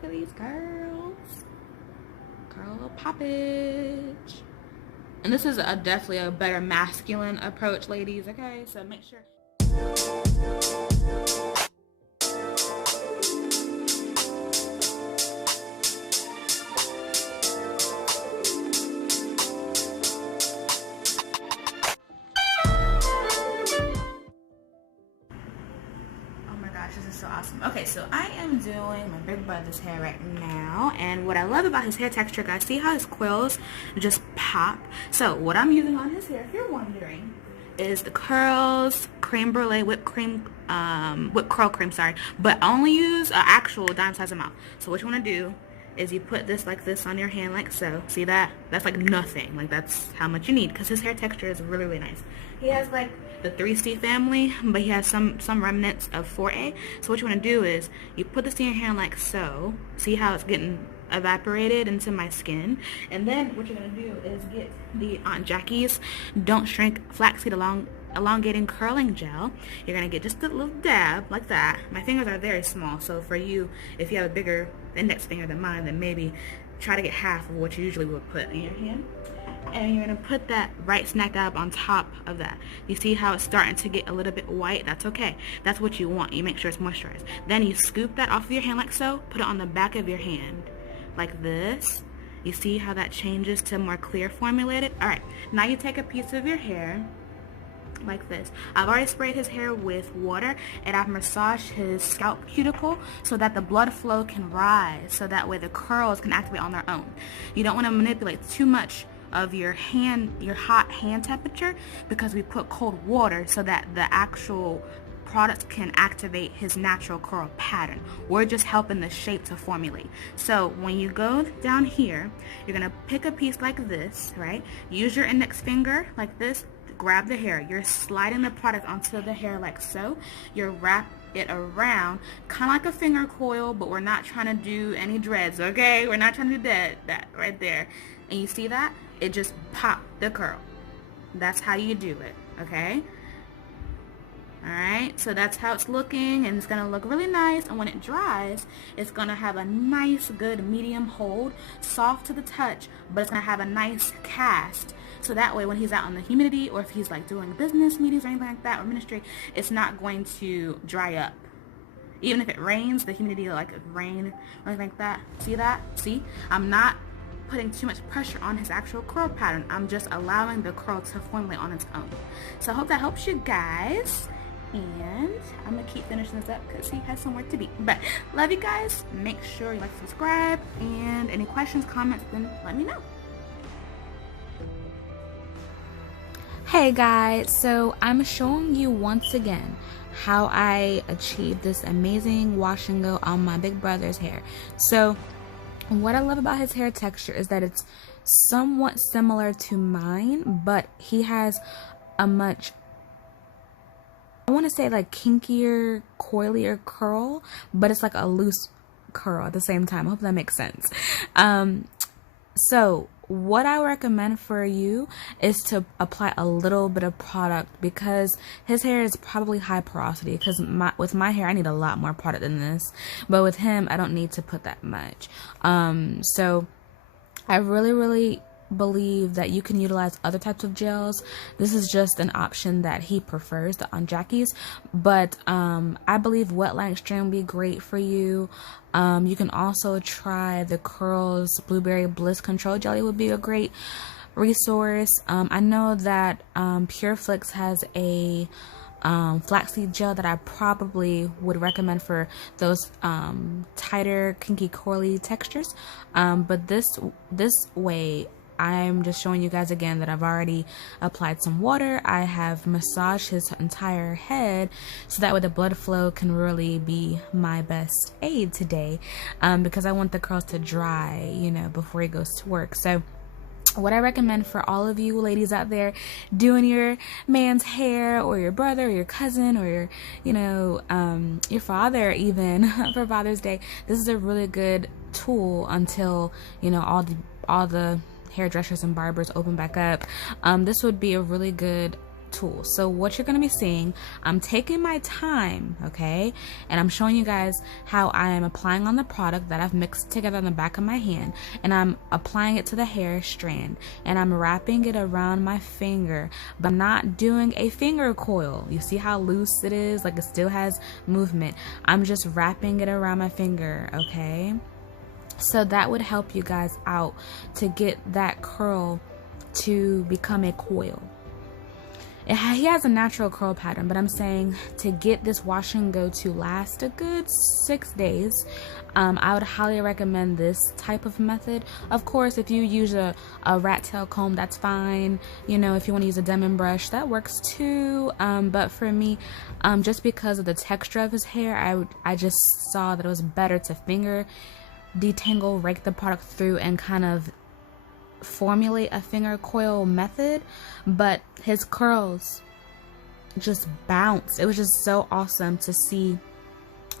Look at these girls. Girl poppage. And this is definitely a better masculine approach, ladies, okay? So make sure. This is so awesome. Okay, so I am doing my big brother's hair right now, and what I love about his hair texture, guys, see how his quills just pop? So what I'm using on his hair, if you're wondering, is the Curls Creme Brulee whipped curl cream, sorry, but I only use an actual dime size amount. So what you want to do is you put this like this on your hand, like so. See that? That's like nothing. Like that's how much you need, because his hair texture is really, really nice. He has like the 3C family, but he has some remnants of 4A. So what you want to do is you put this in your hand like so. See how it's getting evaporated into my skin? And then what you're going to do is get the Aunt Jackie's Don't Shrink Flaxseed Elongating Curling Gel. You're going to get just a little dab like that. My fingers are very small, so for you, if you have a bigger index finger than mine, then maybe try to get half of what you usually would put in your hand. And you're going to put that right smack dab on top of that. You see how it's starting to get a little bit white? That's okay. That's what you want. You make sure it's moisturized. Then you scoop that off of your hand like so. Put it on the back of your hand like this. You see how that changes to more clear formulated? Alright, now you take a piece of your hair like this. I've already sprayed his hair with water, and I've massaged his scalp cuticle so that the blood flow can rise, so that way the curls can activate on their own. You don't want to manipulate too much of your hot hand temperature, because we put cold water so that the actual product can activate his natural curl pattern. We're just helping the shape to formulate. So when you go down here, you're gonna pick a piece like this, right? Use your index finger like this, grab the hair. You're sliding the product onto the hair like so. You wrap it around, kind of like a finger coil, but we're not trying to do any dreads, okay? We're not trying to do that right there. And you see that? It just popped the curl. That's how you do it, okay? Alright, so that's how it's looking, and it's going to look really nice. And when it dries, it's going to have a nice, good medium hold, soft to the touch, but it's going to have a nice cast. So that way when he's out in the humidity, or if he's like doing business meetings or anything like that, or ministry, it's not going to dry up. Even if it rains, the humidity, like rain or anything like that. See that? See? I'm not putting too much pressure on his actual curl pattern. I'm just allowing the curl to formulate on its own. So I hope that helps you guys. And I'm gonna keep finishing this up because he has somewhere to be. But love you guys. Make sure you like, subscribe, and any questions, comments, then let me know. Hey guys, so I'm showing you once again how I achieved this amazing wash and go on my big brother's hair. So what I love about his hair texture is that it's somewhat similar to mine, but he has a much, I want to say like kinkier, coilier curl, but it's like a loose curl at the same time. I hope that makes sense. So what I recommend for you is to apply a little bit of product, because his hair is probably high porosity, because with my hair I need a lot more product than this, but with him I don't need to put that much. So I really believe that you can utilize other types of gels. This is just an option that he prefers, the Aunt Jackie's, but I believe Wetline Extreme will be great for you. You can also try the Curls Blueberry Bliss Control Jelly, would be a great resource. I know that Pureflix has a flaxseed gel that I probably would recommend for those tighter, kinky, coily textures. But this way, I'm just showing you guys again that I've already applied some water. I have massaged his entire head, so that way the blood flow can really be my best aid today, because I want the curls to dry, you know, before he goes to work. So what I recommend for all of you ladies out there doing your man's hair, or your brother, or your cousin, or your, you know, your father even for Father's Day, this is a really good tool until, you know, all the hairdressers and barbers open back up. This would be a really good tool. So what you're going to be seeing, I'm taking my time, okay, and I'm showing you guys how I am applying on the product that I've mixed together on the back of my hand, and I'm applying it to the hair strand, and I'm wrapping it around my finger, but I'm not doing a finger coil. You see how loose it is? Like, it still has movement. I'm just wrapping it around my finger, okay? So that would help you guys out to get that curl to become a coil. He has a natural curl pattern, but I'm saying to get this wash and go to last a good 6 days, I would highly recommend this type of method. Of course, if you use a rat tail comb, that's fine. You know, if you want to use a Demon brush, that works too. But for me, just because of the texture of his hair, I just saw that it was better to finger detangle, rake the product through, and kind of formulate a finger coil method. But his curls just bounce. It was just so awesome to see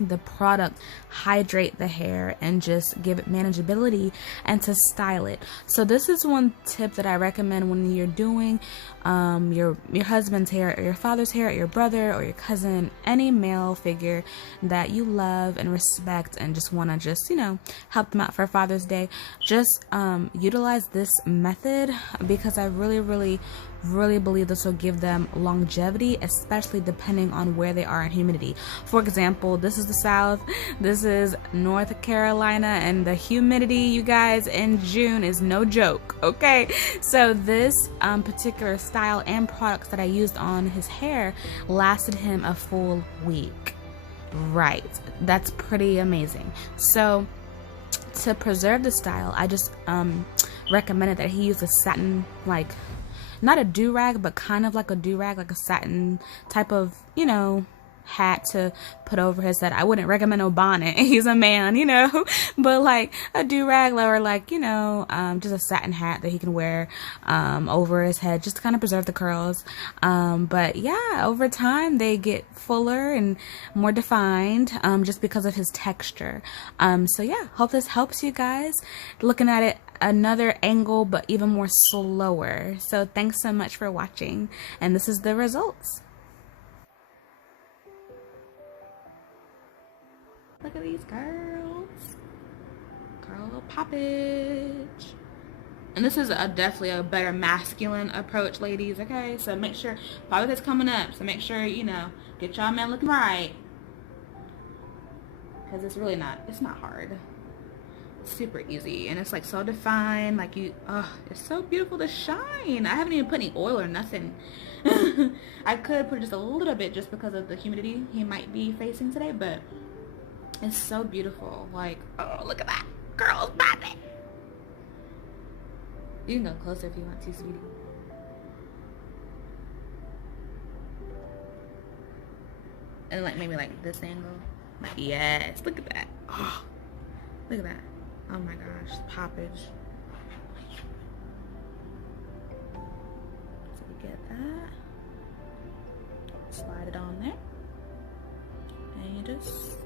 the product hydrate the hair and just give it manageability and to style it. So this is one tip that I recommend when you're doing your husband's hair or your father's hair or your brother or your cousin, any male figure that you love and respect and just want to just, you know, help them out for Father's Day. Just utilize this method, because I really believe this will give them longevity, especially depending on where they are in humidity. For example, this is the South, this is North Carolina, and the humidity, you guys, in June is no joke, okay? So this particular style and products that I used on his hair lasted him a full week. Right, that's pretty amazing. So to preserve the style, I just recommended that he use a satin, like, not a do-rag, but kind of like a do-rag, like a satin type of, you know, hat to put over his head. I wouldn't recommend no bonnet. He's a man, you know, but like a do-rag, or like, you know, just a satin hat that he can wear over his head, just to kind of preserve the curls. But yeah, over time they get fuller and more defined, just because of his texture. So yeah, hope this helps you guys looking at it another angle, but even more slower. So thanks so much for watching, and this is the results. Look at these girls. Girl poppage. And this is definitely a better masculine approach, ladies, okay? So make sure, Father's Day's coming up, so make sure, you know, get y'all men looking right. Because it's really not, it's not hard. It's super easy, and it's like so defined, like you, it's so beautiful to shine. I haven't even put any oil or nothing. I could put just a little bit just because of the humidity he might be facing today, but it's so beautiful. Like, oh, look at that. Girls popping. You can go closer if you want to, sweetie. And like maybe like this angle. Like, yes, look at that. Oh, look at that. Oh my gosh, poppage. So we get that. Slide it on there. And you just